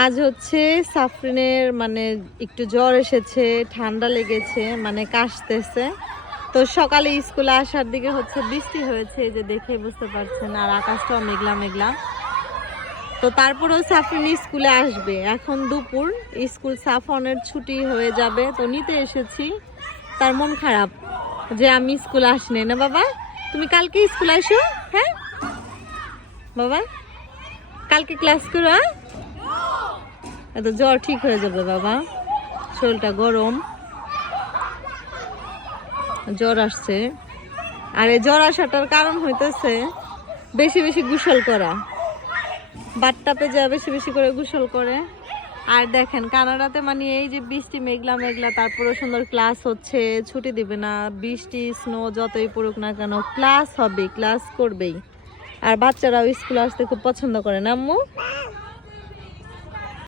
আজ হচ্ছে সাফরিনের মানে একটু জ্বর এসেছে, ঠান্ডা লেগেছে, মানে কাশতেছে। তো সকালে স্কুলে আসার দিকে হচ্ছে বৃষ্টি হয়েছে, এই যে দেখে বুঝতে পারছেন, আর আকাশটাও মেঘলা মেঘলা। তো তারপরেও সাফরিন স্কুলে আসবে। এখন দুপুর, স্কুল সাফনের ছুটি হয়ে যাবে, তো নিতে এসেছি। তার মন খারাপ যে আমি স্কুলে আসিনি। না বাবা, তুমি কালকে স্কুলে আসো। হ্যাঁ বাবা, কালকে ক্লাস করো। এত জ্বর ঠিক হয়ে যাবে বাবা, শরীরটা গরম, জ্বর আসছে। আর এই জ্বর আসাটার কারণ হইতেছে বেশি বেশি গোসল করা। বাথটাবে যা বেশি বেশি করে গোসল করে। আর দেখেন কানাডাতে মানে এই যে বৃষ্টি মেঘলা মেঘলা, তারপরে সুন্দর ক্লাস হচ্ছে, ছুটি দিবে না। বৃষ্টি স্নো যতই পড়ুক না কেন, ক্লাস হবে, ক্লাস করবেই। আর বাচ্চারাও স্কুলে আসতে খুব পছন্দ করে না আম্মু?